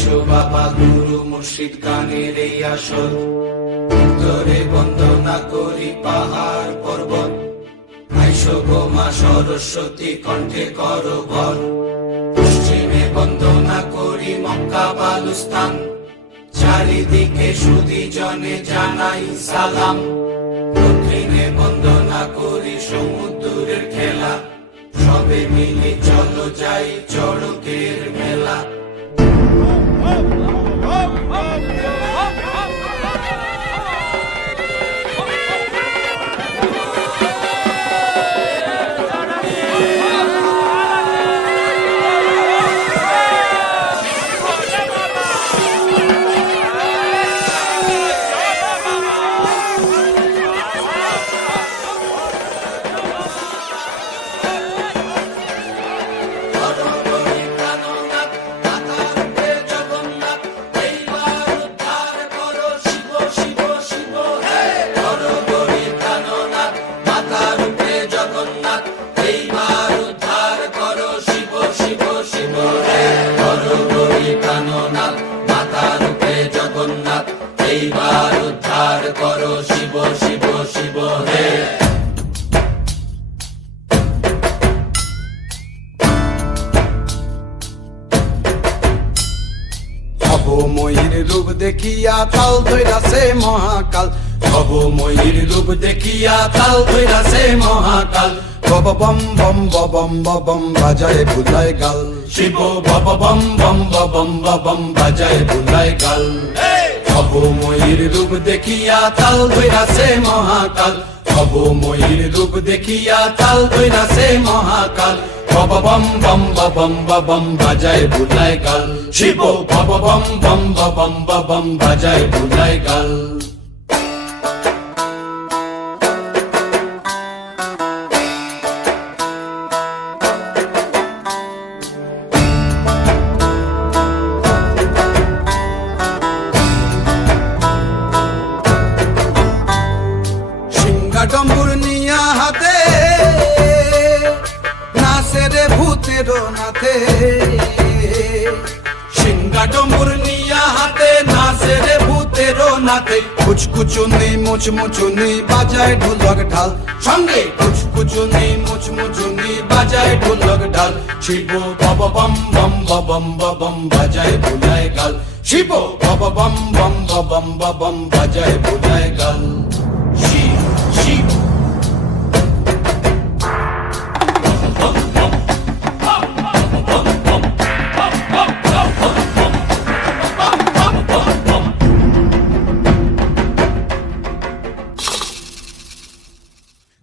আইসো বাবা গুরু মুর্শিদ গানের এই আসর, উত্তরে বন্দনা করি পাহাড় পর্বত। আইসো গো মা সরস্বতী কণ্ঠে করো ভর, পশ্চিমে বন্দনা করি মক্কা বালুস্তান। চারিদিকে সুধী জনে জানাই সালাম, দক্ষিণে বন্দনা করি সমুদ্রের খেলা। সবে মিলে চলো যাই চড়কের মেলা। এইবার উদ্ধার করো শিব শিব শিব হে। ভবময়ীর রূপ দেখিয়া তাল ধৈরাছে মহাকাল, ভবময়ীর রূপ দেখিয়া তাল ধৈরাছে মহাকাল। বব বম বম বম বম বাজায় বুলায় গাল, শিব বব বম বম বম বম বাজায় বুলায় গাল। ভবময়ীর রূপ দেখিয়া তাল ধৈরাছে মহাকাল, ভবময়ীর রূপ দেখিয়া তাল ধৈরাছে মহাকাল। বব বম বম বম বাজায় বুলায় গাল, শিব বব বম বম বম বাজায় বুলায় গাল। ডম্বুর নিয়া হাতে নাচে রে ভূতের নাথে, সিংহা ডম্বুর নিয়া হাতে নাচে রে ভূতের নাথে। কুচকুচুনি মুচমুচুনি বাজায় ঢোলক ঢাল, সঙ্গে কুচকুচুনি মুচমুচুনি বাজায় ঢোলক ঢাল। শিব বব বম বম বম বাজায় বুলায় গাল, শিব বব বম বম বম বাজায় বুলায় গাল। শিব শিব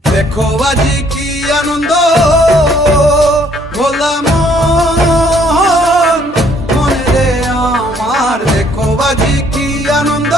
দেখো আজি কি আনন্দ ভোলা মন মনে রে আমার, দেখো আজি কি আনন্দ